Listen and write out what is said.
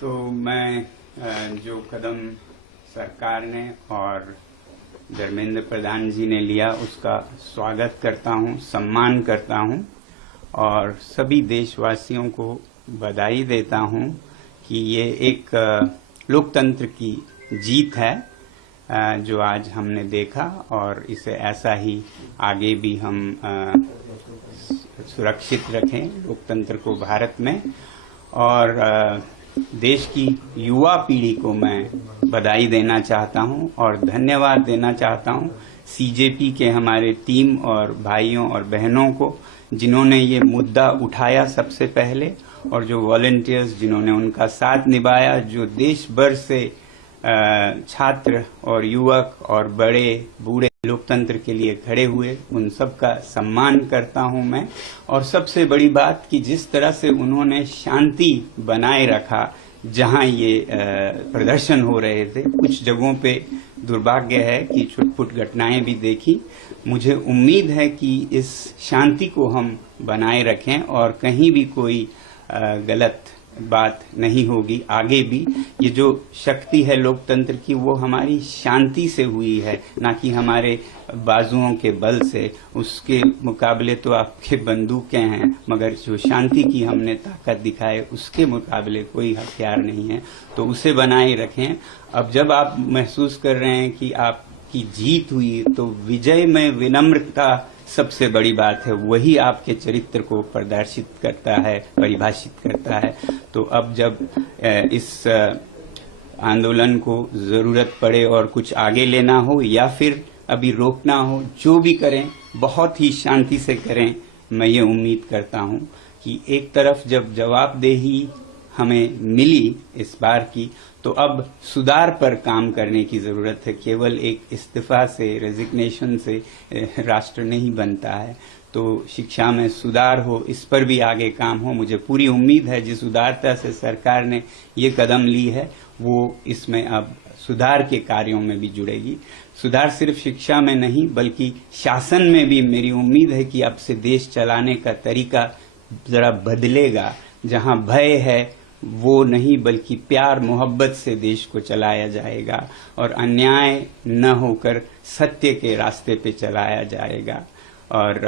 तो मैं जो कदम सरकार ने और धर्मेंद्र प्रधान जी ने लिया उसका स्वागत करता हूं, सम्मान करता हूं और सभी देशवासियों को बधाई देता हूं कि ये एक लोकतंत्र की जीत है जो आज हमने देखा और इसे ऐसा ही आगे भी हम सुरक्षित रखें लोकतंत्र को भारत में। और देश की युवा पीढ़ी को मैं बधाई देना चाहता हूं और धन्यवाद देना चाहता हूं सीजेपी के हमारे टीम और भाइयों और बहनों को जिन्होंने ये मुद्दा उठाया सबसे पहले, और जो वॉलंटियर्स जिन्होंने उनका साथ निभाया, जो देश भर से छात्र और युवक और बड़े बूढ़े लोकतंत्र के लिए खड़े हुए, उन सब का सम्मान करता हूं मैं। और सबसे बड़ी बात कि जिस तरह से उन्होंने शांति बनाए रखा जहां ये प्रदर्शन हो रहे थे, कुछ जगहों पे दुर्भाग्य है कि छुटपुट घटनाएं भी देखी। मुझे उम्मीद है कि इस शांति को हम बनाए रखें और कहीं भी कोई गलत बात नहीं होगी आगे भी। ये जो शक्ति है लोकतंत्र की वो हमारी शांति से हुई है, ना कि हमारे बाजुओं के बल से। उसके मुकाबले तो आपके बंदूकें हैं, मगर जो शांति की हमने ताकत दिखाए उसके मुकाबले कोई हथियार नहीं है, तो उसे बनाए रखें। अब जब आप महसूस कर रहे हैं कि आपकी जीत हुई, तो विजय में विनम्रता सबसे बड़ी बात है, वही आपके चरित्र को प्रदर्शित करता है, परिभाषित करता है। तो अब जब इस आंदोलन को जरूरत पड़े और कुछ आगे लेना हो या फिर अभी रोकना हो, जो भी करें बहुत ही शांति से करें। मैं ये उम्मीद करता हूं कि एक तरफ जब जवाबदेही हमें मिली इस बार की, तो अब सुधार पर काम करने की जरूरत है। केवल एक इस्तीफा से, रेजिग्नेशन से राष्ट्र नहीं बनता है। तो शिक्षा में सुधार हो, इस पर भी आगे काम हो। मुझे पूरी उम्मीद है जिस उदारता से सरकार ने ये कदम ली है वो इसमें अब सुधार के कार्यों में भी जुड़ेगी। सुधार सिर्फ शिक्षा में नहीं बल्कि शासन में भी मेरी उम्मीद है कि अब से देश चलाने का तरीका जरा बदलेगा। जहां भय है वो नहीं बल्कि प्यार मोहब्बत से देश को चलाया जाएगा और अन्याय न होकर सत्य के रास्ते पे चलाया जाएगा। और